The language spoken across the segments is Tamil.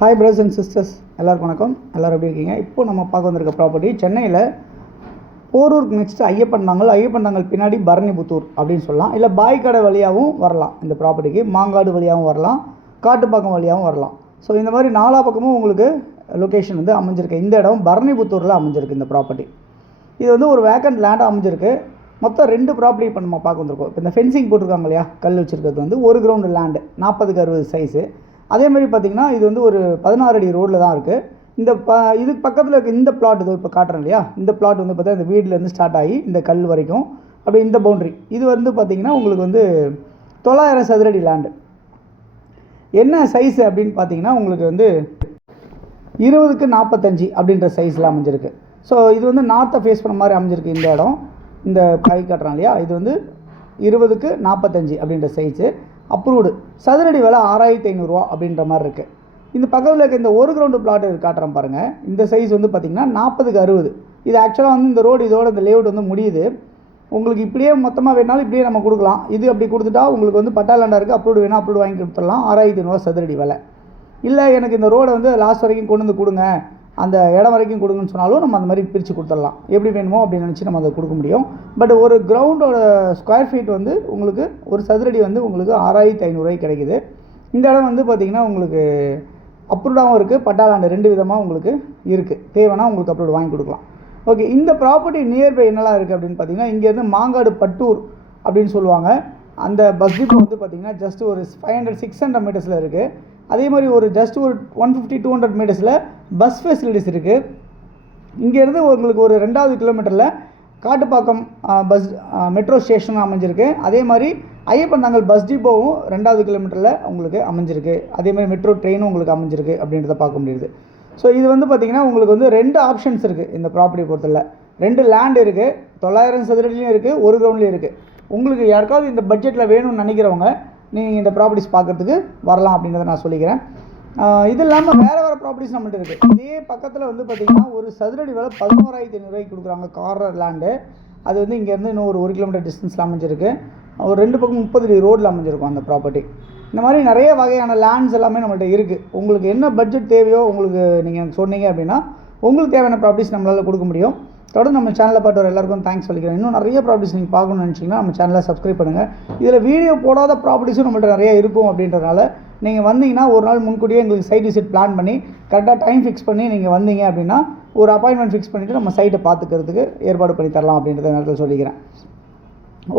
ஹாய் பிரதர்ஸ் அண்ட் சிஸ்டர்ஸ், எல்லாருக்கும் வணக்கம். எல்லோரும் எப்படி இருக்கீங்க? இப்போ நம்ம பார்க்க வந்திருக்க ப்ராப்பர்ட்டி சென்னையில் போரூருக்கு நெக்ஸ்ட்டு ஐயப்பந்தாங்கல் பின்னாடி பரணிபுத்தூர் அப்படின்னு சொல்லலாம். இல்லை பாய்க்கடை வழியாகவும் வரலாம். இந்த ப்ராப்பர்ட்டிக்கு மாங்காடு வழியாகவும் வரலாம், காட்டுப்பாக்கம் வழியாகவும் வரலாம். ஸோ இந்த மாதிரி நாலா பக்கமும் உங்களுக்கு லொக்கேஷன் வந்து அமைஞ்சிருக்கு. இந்த இடம் பரணிபுத்தூரில் அமைஞ்சிருக்கு. இந்த ப்ராப்பர்ட்டி இது வந்து ஒரு வேக்கண்ட் லேண்டாக அமைஞ்சிருக்கு. மொத்தம் 2 ப்ராப்பர்ட்டி இப்போ நம்ம பார்க்க வந்திருக்கோம். இப்போ இந்த ஃபென்சிங் போட்டிருக்காங்க இல்லையா, கல் வச்சுருக்கிறது வந்து 1 கிரவுண்டு லேண்டு 40x60 சைஸு. அதே மாதிரி பார்த்திங்கன்னா இது வந்து ஒரு 16 அடி ரோடில் தான் இருக்குது. இந்த இதுக்கு பக்கத்தில் இருக்க இந்த பிளாட் இது இப்போ காட்டுறேன் இல்லையா, இந்த பிளாட் வந்து பார்த்தா இந்த வீட்டிலேருந்து ஸ்டார்ட் ஆகி இந்த கல் வரைக்கும் அப்படியே இந்த பவுண்ட்ரி இது வந்து பார்த்திங்கன்னா உங்களுக்கு வந்து 900 சதுரடி லேண்டு. என்ன சைஸு அப்படின்னு பார்த்தீங்கன்னா உங்களுக்கு வந்து 20x45 அப்படின்ற சைஸில் அமைஞ்சிருக்கு. ஸோ இது வந்து நார்த்தை ஃபேஸ் பண்ண மாதிரி அமைஞ்சிருக்கு. இந்த இடம் இந்த கை காட்டுறான் இல்லையா, இது வந்து 20x45 அப்படின்ற சைஸு. அப்ரூவ்டு. சதுரடி விலை 6500 அப்படின்ற மாதிரி இருக்குது. இந்த பக்கத்தில் இருக்க இந்த 1 கிரவுண்டு பிளாட் காட்டுறேன் பாருங்கள். இந்த சைஸ் வந்து பார்த்திங்கன்னா 40x60. இது ஆக்சுவலாக வந்து இந்த ரோடு இதோட இந்த லேஅவுட் வந்து முடியுது. உங்களுக்கு இப்படியே மொத்தமாக வேணாலும் இப்படியே நம்ம கொடுக்கலாம். இது அப்படி கொடுத்துட்டா உங்களுக்கு வந்து பட்டா லேண்டாக இருக்குது. அப்ரூவ்டு வேணால் அப்ரூவ்டு வாங்கி கொடுத்துடலாம். 6500 சதுரடி விலை. இல்லை எனக்கு இந்த ரோடை வந்து லாஸ்ட் வரைக்கும் கொண்டு வந்து கொடுங்க, அந்த இடம் வரைக்கும் கொடுங்கன்னு சொன்னாலும் நம்ம அந்த மாதிரி பிரித்து கொடுத்துடலாம். எப்படி வேணுமோ அப்படின்னு நினச்சி நம்ம அதை கொடுக்க முடியும். பட் ஒரு கிரவுண்டோட ஸ்கொயர் ஃபீட் வந்து உங்களுக்கு ஒரு சதுரடி வந்து உங்களுக்கு 6500 கிடைக்குது. இந்த இடம் வந்து பார்த்திங்கன்னா உங்களுக்கு அப்ரூவ்டாகவும் இருக்குது, பட்டா லேண்டு 2 விதமாக உங்களுக்கு இருக்குது. தேவைன்னா உங்களுக்கு அப்ரூவ்டு வாங்கி கொடுக்கலாம். ஓகே, இந்த ப்ராப்பர்ட்டி நியர்பை என்னெல்லாம் இருக்குது அப்படின்னு பார்த்தீங்கன்னா, இங்கேருந்து மாங்காடு பட்டூர் அப்படின்னு சொல்லுவாங்க. அந்த பஸ் டிப்போ வந்து பார்த்திங்கன்னா ஜஸ்ட் ஒரு 500-600 மீட்டர்ஸில் இருக்குது. அதே மாதிரி ஒரு ஜஸ்ட் ஒரு 150-200 மீட்டர்ஸில் பஸ் ஃபெசிலிட்டிஸ் இருக்குது. இங்கேருந்து உங்களுக்கு ஒரு 2வது கிலோமீட்டரில் காட்டுப்பாக்கம் பஸ் மெட்ரோ ஸ்டேஷனும் அமைஞ்சிருக்கு. அதே மாதிரி ஐயப்பந்தாங்கல் பஸ் டிப்போவும் 2வது கிலோமீட்டரில் உங்களுக்கு அமைஞ்சிருக்கு. அதே மாதிரி மெட்ரோ ட்ரெயினும் உங்களுக்கு அமைஞ்சிருக்கு அப்படின்றத பார்க்க முடியுது. ஸோ இது வந்து பார்த்திங்கன்னா உங்களுக்கு வந்து 2 ஆப்ஷன்ஸ் இருக்குது. இந்த ப்ராப்பர்ட்டி பொறுத்தல 2 லேண்ட் இருக்குது. 900 சதுரடிலையும் இருக்குது, 1 கிரவுண்ட்லேயும் இருக்குது. உங்களுக்கு யாருக்காவது இந்த பட்ஜெட்டில் வேணும்னு நினைக்கிறவங்க நீங்கள் இந்த ப்ராப்பர்ட்டிஸ் பார்க்குறதுக்கு வரலாம் அப்படின்றத நான் சொல்லிக்கிறேன். இது இல்லாமல் வேறு ப்ராப்பர்ட்டிஸ் நம்மகிட்ட இருக்குது. இதே பக்கத்தில் வந்து பார்த்திங்கன்னா ஒரு சதுரடி விலை 11500 கொடுக்குறாங்க. Corner land. அது வந்து இங்கேருந்து இன்னும் ஒரு 1 கிலோமீட்டர் டிஸ்டன்ஸில் அமைஞ்சிருக்கு. ஒரு 2 பக்கம் 30 அடி ரோடில் அமைஞ்சிருக்கும் அந்த ப்ராப்பர்ட்டி. இந்த மாதிரி நிறைய வகையான லேண்ட்ஸ் எல்லாமே நம்மள்ட்ட இருக்குது. உங்களுக்கு என்ன பட்ஜெட் தேவையோ உங்களுக்கு நீங்கள் சொன்னீங்க அப்படின்னா உங்களுக்கு தேவையான ப்ராப்பர்ட்டிஸ் நம்மளால் கொடுக்க முடியும். தொடர்ந்து நம்ம சேனலில் பார்த்து வர எல்லாருக்கும் தேங்க்ஸ் சொல்லிக்கிறேன். இன்னும் நிறைய ப்ராப்பர்ட்டிஸ் நீங்கள் பார்க்கணும்னு நினச்சிங்கன்னா நம்ம சேனலை சப்ஸ்கிரைப் பண்ணுங்கள். இதில் வீடியோ போடாத ப்ராப்பர்ட்டிஸும் நம்மள்ட்ட நிறைய இருக்கும். அப்படின்றதுனால நீங்கள் வந்தீங்கன்னா ஒரு நாள் முன்கூட்டியே எங்களுக்கு சைட் விசிட் பிளான் பண்ணி கரெக்டாக டைம் ஃபிக்ஸ் பண்ணி நீங்கள் வந்தீங்க அப்படின்னா ஒரு அப்பாயின்மெண்ட் ஃபிக்ஸ் பண்ணிவிட்டு நம்ம சைட்டை பார்த்துக்கிறதுக்கு ஏற்பாடு பண்ணி தரலாம் அப்படின்றத நேரத்தில் சொல்லிக்கிறேன்.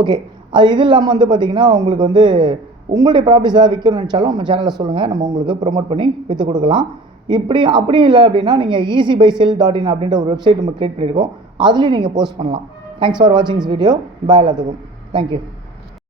ஓகே, அது இது இல்லாமல் வந்து பார்த்திங்கன்னா உங்களுக்கு வந்து உங்களுடைய ப்ராப்பர்ட்டிஸ் ஏதாவது விற்கணும்னு நினச்சாலும் நம்ம சேனலில் சொல்லுங்கள், நம்ம உங்களுக்கு ப்ரொமோட் பண்ணி விற்று கொடுக்கலாம். அப்படியும் இல்லை அப்படின்னா நீங்கள் easybysell.in அப்படின்ற ஒரு வெப்சைட் நம்ம க்ரியேட் பண்ணியிருக்கோம். அதுலேயும் நீங்கள் போஸ்ட் பண்ணலாம். தேங்க்ஸ் ஃபார் வாட்சிங் திஸ் வீடியோ. பாய் எல்லாத்துக்கும். தேங்க்யூ.